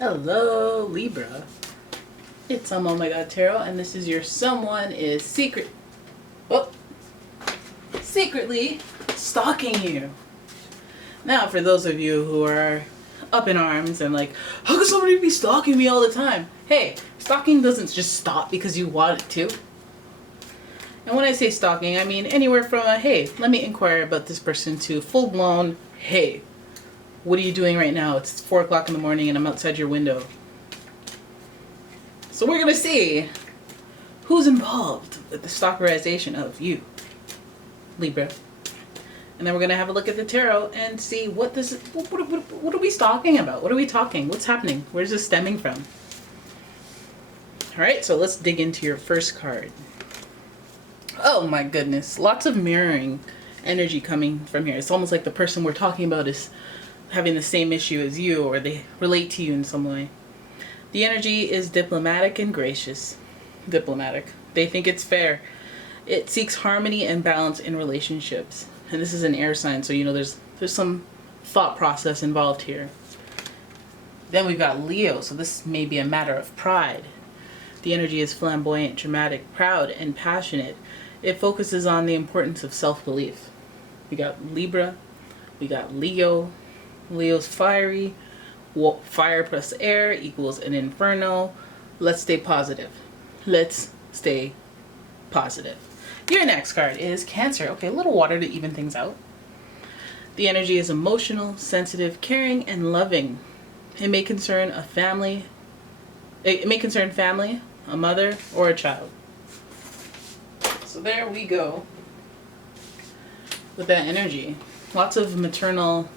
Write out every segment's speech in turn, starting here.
Hello, Libra. It's umomgtarot, and this is your someone is secretly stalking you. Now, for those of you who are up in arms and like, how could somebody be stalking me all the time? Hey, stalking doesn't just stop because you want it to. And when I say stalking, I mean anywhere from a, hey, let me inquire about this person, to full-blown, hey, what are you doing right now? It's 4 o'clock in the morning and I'm outside your window. So we're going to see who's involved with the stalkerization of you, Libra. And then we're going to have a look at the tarot and see what are we stalking about? What are we talking? What's happening? Where's this stemming from? All right, so let's dig into your first card. Oh my goodness, lots of mirroring energy coming from here. It's almost like the person we're talking about is having the same issue as you, or they relate to you in some way. The energy is diplomatic and gracious. Diplomatic. They think it's fair. It seeks harmony and balance in relationships. And this is an air sign, so you know there's some thought process involved here. Then we've got Leo, so this may be a matter of pride. The energy is flamboyant, dramatic, proud, and passionate. It focuses on the importance of self-belief. We got Libra, we got Leo. Leo's fiery. Fire plus air equals an inferno. Let's stay positive. Let's stay positive. Your next card is Cancer. Okay, a little water to even things out. The energy is emotional, sensitive, caring, and loving. It may concern a family. It may concern family, a mother, or a child. So there we go with that energy. Lots of maternal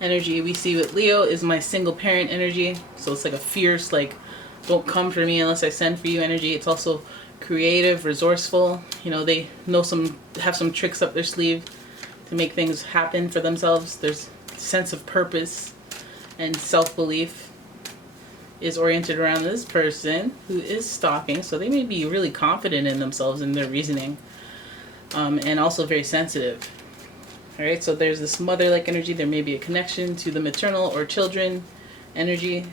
energy we see with Leo is my single parent energy. So it's like a fierce, like, don't come for me unless I send for you energy. It's also creative, resourceful. You know, they know have some tricks up their sleeve to make things happen for themselves. There's a sense of purpose, and self-belief is oriented around this person who is stalking. So they may be really confident in themselves and their reasoning, and also very sensitive. All right, so there's this mother-like energy. There may be a connection to the maternal or children energy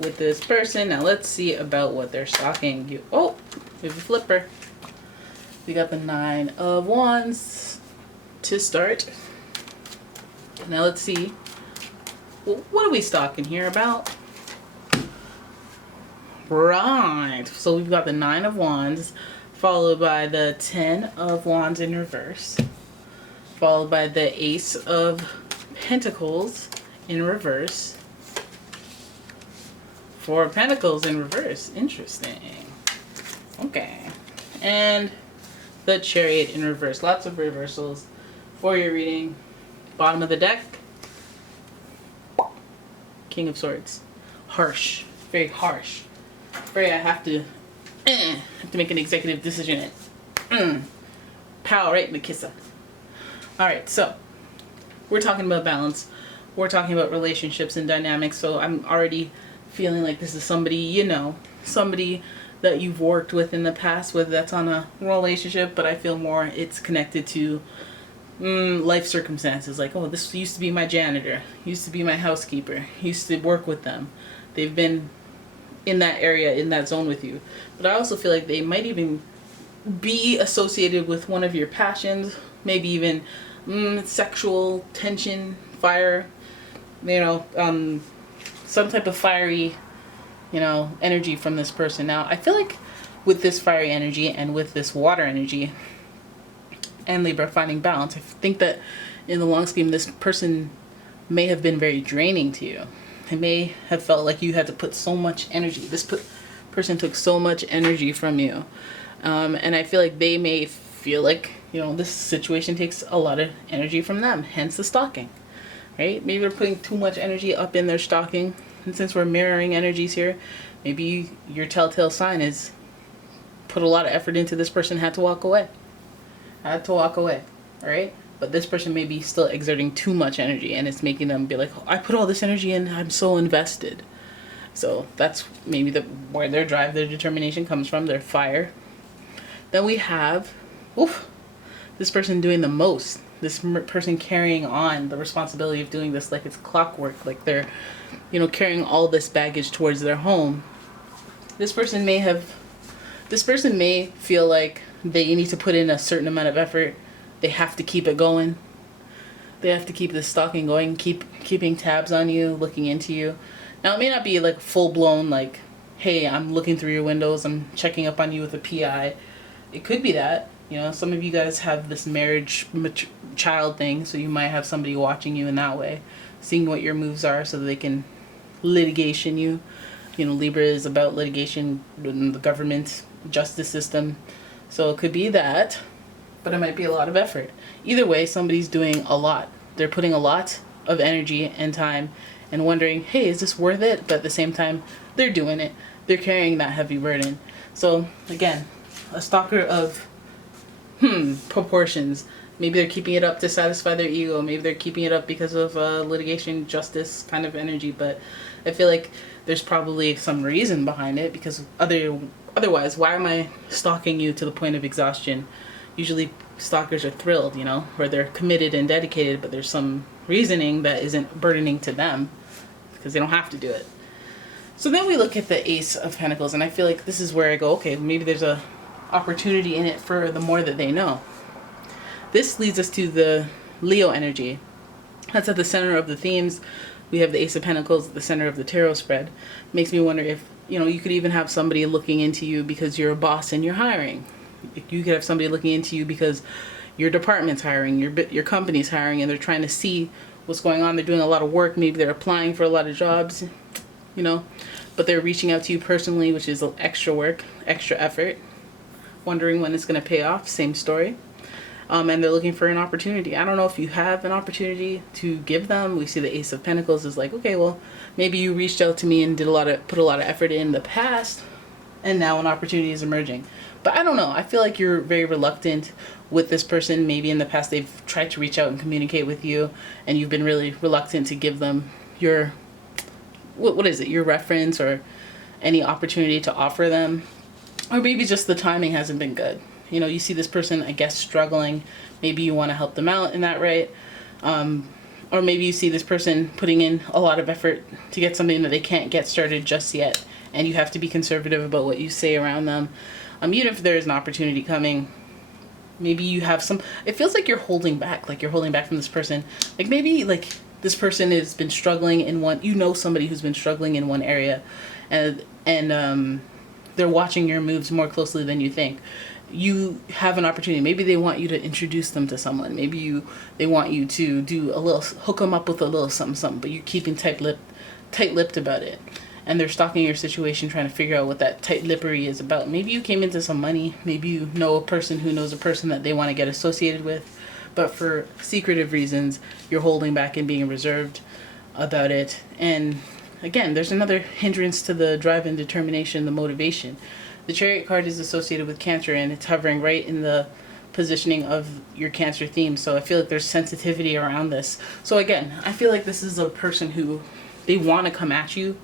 with this person. Now let's see about what they're stalking you. Oh, we have a flipper. We got the 9 of Wands to start. Now let's see. Well, what are we stalking here about? Right, so we've got the 9 of Wands, followed by the 10 of Wands in reverse, followed by the Ace of Pentacles in reverse. 4 of Pentacles in reverse. Interesting. Okay. And the Chariot in reverse. Lots of reversals for your reading. Bottom of the deck. King of Swords. Harsh. Very harsh. Very, I have to make an executive decision. Pow, right in the kisser. Alright, so we're talking about balance. We're talking about relationships and dynamics. So I'm already feeling like this is somebody you know. Somebody that you've worked with in the past, whether that's on a relationship, but I feel more it's connected to life circumstances. Like, oh, this used to be my janitor. Used to be my housekeeper. Used to work with them. They've been in that area, in that zone with you. But I also feel like they might even be associated with one of your passions. Maybe even sexual tension, fire, you know, some type of fiery, you know, energy from this person. Now, I feel like with this fiery energy and with this water energy and Libra finding balance, I think that in the long scheme, this person may have been very draining to you. It may have felt like you had to put so much energy. This person took so much energy from you. And I feel like they may feel like, you know, this situation takes a lot of energy from them, hence the stalking, right? Maybe they're putting too much energy up in their stalking. And since we're mirroring energies here, maybe your telltale sign is put a lot of effort into this person, had to walk away. Had to walk away, all right? But this person may be still exerting too much energy, and it's making them be like, oh, I put all this energy in, I'm so invested. So that's maybe where their drive, their determination comes from, their fire. Then we have, this person doing the most. this person carrying on the responsibility of doing this like it's clockwork, like they're, you know, carrying all this baggage towards their home. This person may feel like they need to put in a certain amount of effort. They have to keep it going. They have to keep the stalking going, keeping tabs on you, looking into you. Now, it may not be like full-blown, like, hey, I'm looking through your windows, I'm checking up on you with a PI. It could be that. You know, some of you guys have this marriage child thing, so you might have somebody watching you in that way, seeing what your moves are so that they can litigation you. You know, Libra is about litigation in the government, justice system. So it could be that, but it might be a lot of effort. Either way, somebody's doing a lot. They're putting a lot of energy and time and wondering, hey, is this worth it? But at the same time, they're doing it. They're carrying that heavy burden. So again, a stalker of proportions. Maybe they're keeping it up to satisfy their ego. Maybe they're keeping it up because of litigation, justice kind of energy. But I feel like there's probably some reason behind it, because otherwise, why am I stalking you to the point of exhaustion? Usually stalkers are thrilled, you know, where they're committed and dedicated, but there's some reasoning that isn't burdening to them because they don't have to do it. So then we look at the Ace of Pentacles, and I feel like this is where I go, okay, maybe there's a opportunity in it for the more that they know. This leads us to the Leo energy. That's at the center of the themes. We have the Ace of Pentacles at the center of the tarot spread. Makes me wonder if, you know, you could even have somebody looking into you because you're a boss and you're hiring. You could have somebody looking into you because your department's hiring, your company's hiring, and they're trying to see what's going on. They're doing a lot of work. Maybe they're applying for a lot of jobs, you know, but they're reaching out to you personally, which is extra work, extra effort, wondering when it's going to pay off. Same story. And they're looking for an opportunity. I don't know if you have an opportunity to give them. We see the Ace of Pentacles is like, okay, well, maybe you reached out to me and put a lot of effort in the past, and now an opportunity is emerging. But I don't know. I feel like you're very reluctant with this person. Maybe in the past they've tried to reach out and communicate with you, and you've been really reluctant to give them your, what is it, your reference or any opportunity to offer them. Or maybe just the timing hasn't been good. You know, you see this person, I guess, struggling. Maybe you want to help them out in that right. Or maybe you see this person putting in a lot of effort to get something that they can't get started just yet. And you have to be conservative about what you say around them. Even if there's an opportunity coming, maybe you have some, it feels like you're holding back from this person. Like maybe like this person has been struggling in one, you know, somebody who's been struggling in one area, and they're watching your moves more closely than you think. You have an opportunity. Maybe they want you to introduce them to someone. Maybe they want you to do a little, hook them up with a little something, but you're keeping tight-lipped about it. And they're stalking your situation, trying to figure out what that tight-lippery is about. Maybe you came into some money. Maybe you know a person who knows a person that they want to get associated with. But for secretive reasons, you're holding back and being reserved about it. And again, there's another hindrance to the drive and determination, the motivation. The Chariot card is associated with Cancer, and it's hovering right in the positioning of your Cancer theme. So I feel like there's sensitivity around this. So again, I feel like this is a person who, they want to come at you.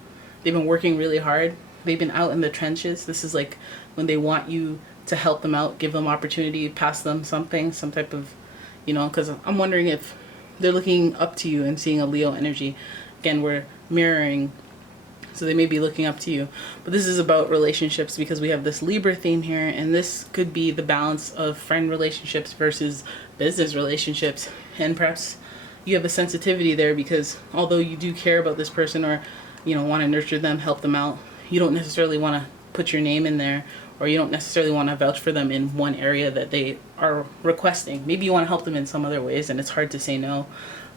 They've been working really hard. They've been out in the trenches. This is like when they want you to help them out, give them opportunity, pass them something, some type of, you know, because I'm wondering if they're looking up to you and seeing a Leo energy. Again, we're mirroring, so they may be looking up to you. But this is about relationships because we have this Libra theme here, and this could be the balance of friend relationships versus business relationships. And perhaps you have a sensitivity there because although you do care about this person, or you know, want to nurture them, help them out, you don't necessarily want to put your name in there, or you don't necessarily want to vouch for them in one area that they are requesting. Maybe you want to help them in some other ways, and it's hard to say no.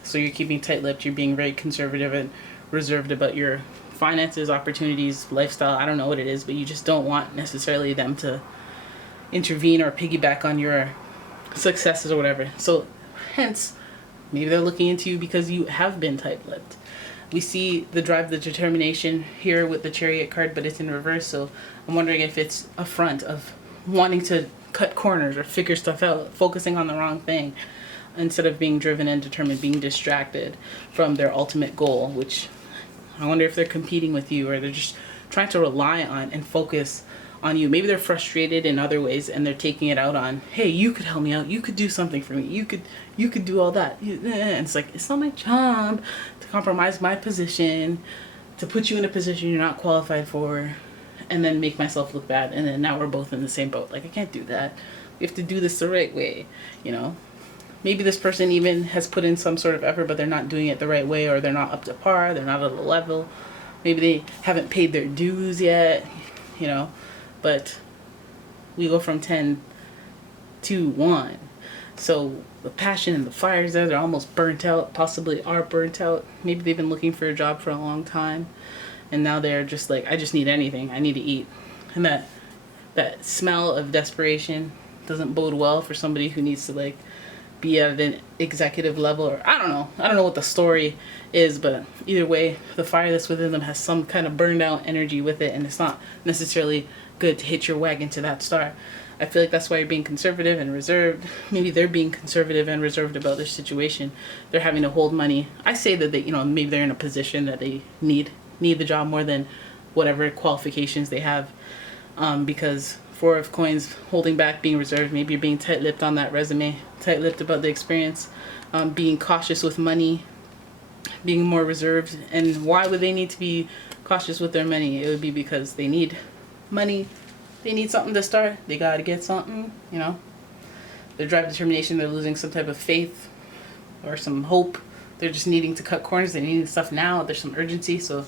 So you're keeping tight-lipped, you're being very conservative and reserved about your finances, opportunities, lifestyle. I don't know what it is, but you just don't want necessarily them to intervene or piggyback on your successes or whatever. So hence, maybe they're looking into you because you have been tight-lipped. We see the drive, the determination here with the Chariot card, but it's in reverse. So I'm wondering if it's a front of wanting to cut corners or figure stuff out, focusing on the wrong thing, instead of being driven and determined, being distracted from their ultimate goal, which I wonder if they're competing with you, or they're just trying to rely on and focus on you. Maybe they're frustrated in other ways and they're taking it out on, hey, you could help me out. You could do something for me. You could do all that. And it's like, it's not my job to compromise my position, to put you in a position you're not qualified for, and then make myself look bad. And then now we're both in the same boat. Like, I can't do that. We have to do this the right way, you know? Maybe this person even has put in some sort of effort, but they're not doing it the right way, or they're not up to par, they're not at a level. Maybe they haven't paid their dues yet, you know? But we go from 10 to 1. So the passion and the fire is there. They're almost burnt out, possibly are burnt out. Maybe they've been looking for a job for a long time, and now they're just like, I just need anything. I need to eat. And that smell of desperation doesn't bode well for somebody who needs to like be at an executive level, or I don't know what the story is, but either way, the fire that's within them has some kind of burned out energy with it, and it's not necessarily good to hitch your wagon to that star. I feel like that's why you're being conservative and reserved. Maybe they're being conservative and reserved about their situation. They're having to hold money. I say that they, maybe they're in a position that they need the job more than whatever qualifications they have, because Four of Coins, holding back, being reserved. Maybe you're being tight-lipped on that resume, tight-lipped about the experience, being cautious with money, being more reserved. And why would they need to be cautious with their money? It would be because they need money. They need something to start. They gotta get something, Their drive, determination, they're losing some type of faith or some hope. They're just needing to cut corners. They're needing stuff now. There's some urgency. So,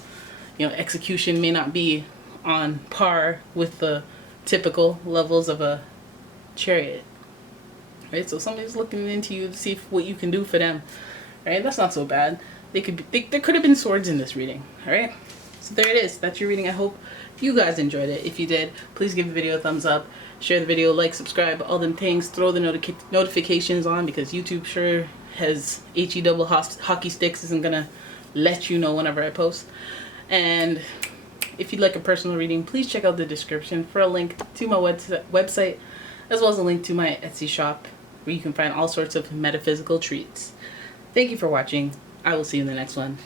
execution may not be on par with the typical levels of a Chariot, right? So somebody's looking into you to see what you can do for them, right? That's not so bad. There could have been swords in this reading, all right? So there it is. That's your reading. I hope you guys enjoyed it. If you did, please give the video a thumbs up, share the video, like, subscribe, all them things. Throw the notifications on, because YouTube sure has HE double hockey sticks, isn't gonna let you know whenever I post. And if you'd like a personal reading, please check out the description for a link to my website, as well as a link to my Etsy shop, where you can find all sorts of metaphysical treats. Thank you for watching. I will see you in the next one.